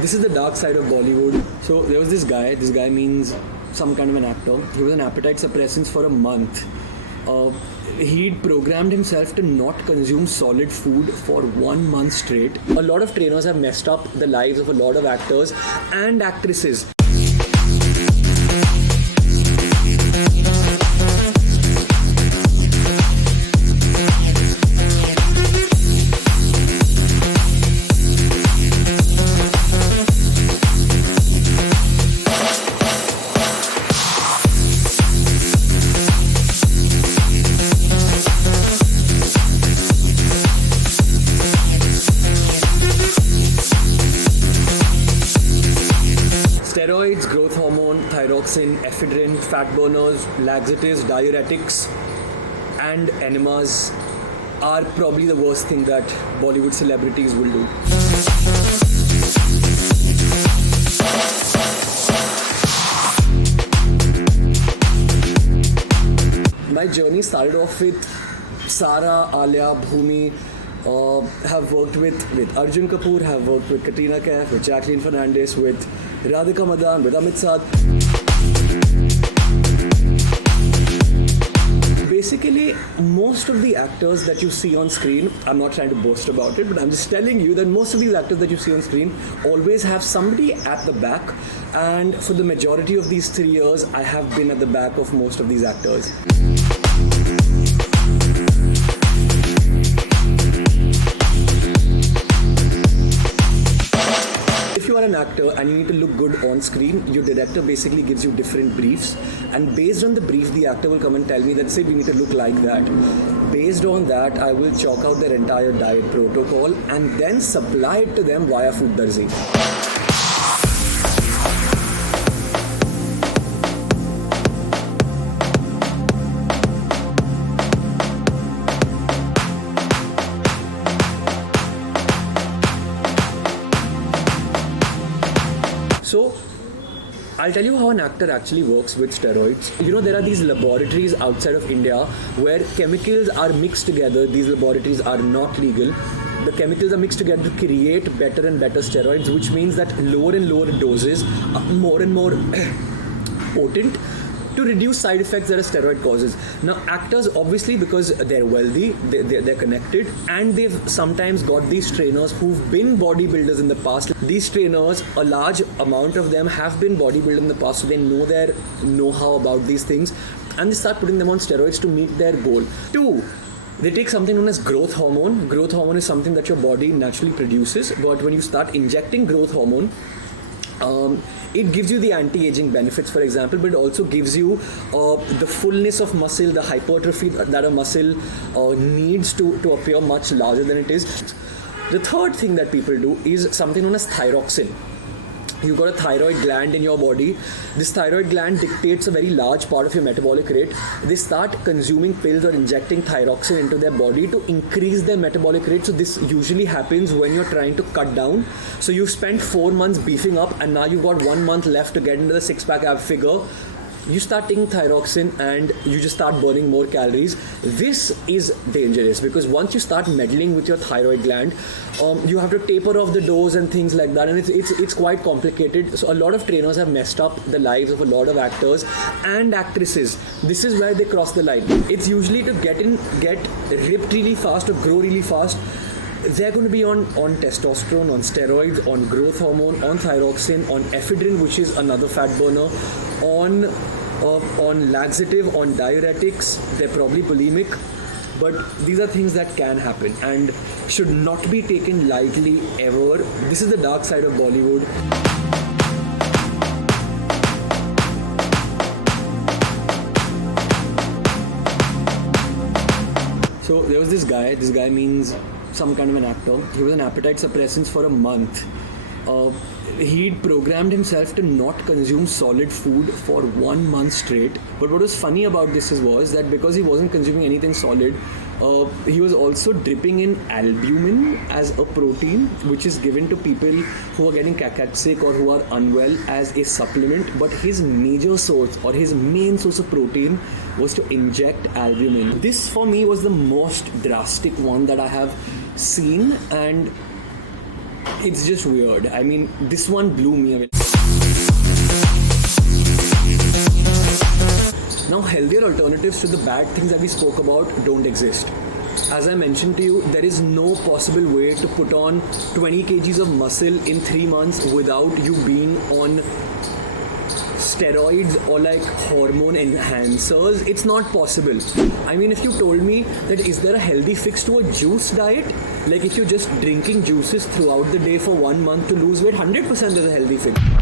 This is the dark side of Bollywood. So there was this guy. This guy means some kind of an actor. He was on appetite suppressants for a month. He'd programmed himself to not consume solid food for 1 month straight. A lot of trainers have messed up the lives of a lot of actors and actresses. Steroids, growth hormone, thyroxine, ephedrine, fat burners, laxatives, diuretics, and enemas are probably the worst thing that Bollywood celebrities will do. My journey started off with Sara, Alia, Bhumi. Have worked with Arjun Kapoor, have worked with Katrina Kaif, with Jacqueline Fernandez, with Radhika Madan, with Amit Saad. Basically, most of the actors that you see on screen, I'm not trying to boast about it, but I'm just telling you that most of these actors that you see on screen always have somebody at the back, and for the majority of these 3 years, I have been at the back of most of these actors. If you are an actor and you need to look good on screen, your director basically gives you different briefs, and based on the brief, the actor will come and tell me that, say, we need to look like that. Based on that, I will chalk out their entire diet protocol and then supply it to them via Food Darzi. So, I'll tell you how an actor actually works with steroids. You know, there are these laboratories outside of India where chemicals are mixed together. These laboratories are not legal. The chemicals are mixed together to create better and better steroids, which means that lower and lower doses are more and more potent to reduce side effects that a steroid causes. Now, actors, obviously, because they're wealthy, they're connected, and they've sometimes got these trainers who've been bodybuilders in the past. These trainers, a large amount of them have been bodybuilders in the past, so they know their know-how about these things, and they start putting them on steroids to meet their goal. 2, they take something known as growth hormone. Growth hormone is something that your body naturally produces, but when you start injecting growth hormone, it gives you the anti-aging benefits, for example, but it also gives you the fullness of muscle, the hypertrophy that a muscle needs to appear much larger than it is. The third thing that people do is something known as thyroxine. You've got a thyroid gland in your body. This thyroid gland dictates a very large part of your metabolic rate. They start consuming pills or injecting thyroxine into their body to increase their metabolic rate. So this usually happens when you're trying to cut down. So you've spent 4 months beefing up and now you've got 1 month left to get into the six-pack ab figure. You start taking thyroxine and you just start burning more calories. This is dangerous because once you start meddling with your thyroid gland, you have to taper off the dose and things like that, and it's quite complicated. So a lot of trainers have messed up the lives of a lot of actors and actresses. This is where they cross the line. It's usually to get ripped really fast or grow really fast. They're going to be on testosterone, on steroids, on growth hormone, on thyroxine, on ephedrine, which is another fat burner, on laxative, on diuretics. They're probably bulimic, but these are things that can happen and should not be taken lightly ever. This is the dark side of Bollywood. So there was this guy means some kind of an actor. He was on appetite suppressants for a month. He'd programmed himself to not consume solid food for 1 month straight. But what was funny about this was that because he wasn't consuming anything solid, he was also dripping in albumin as a protein, which is given to people who are getting sick or who are unwell as a supplement. But his major source or his main source of protein was to inject albumin. This for me was the most drastic one that I have seen, and It's just weird. I mean, this one blew me away. Now, healthier alternatives to the bad things that we spoke about don't exist. As I mentioned to you, there is no possible way to put on 20 kgs of muscle in 3 months without you being on steroids or like hormone enhancers. It's not possible. I mean, if you told me that is there a healthy fix to a juice diet, like if you're just drinking juices throughout the day for 1 month to lose weight, 100% there's a healthy fix.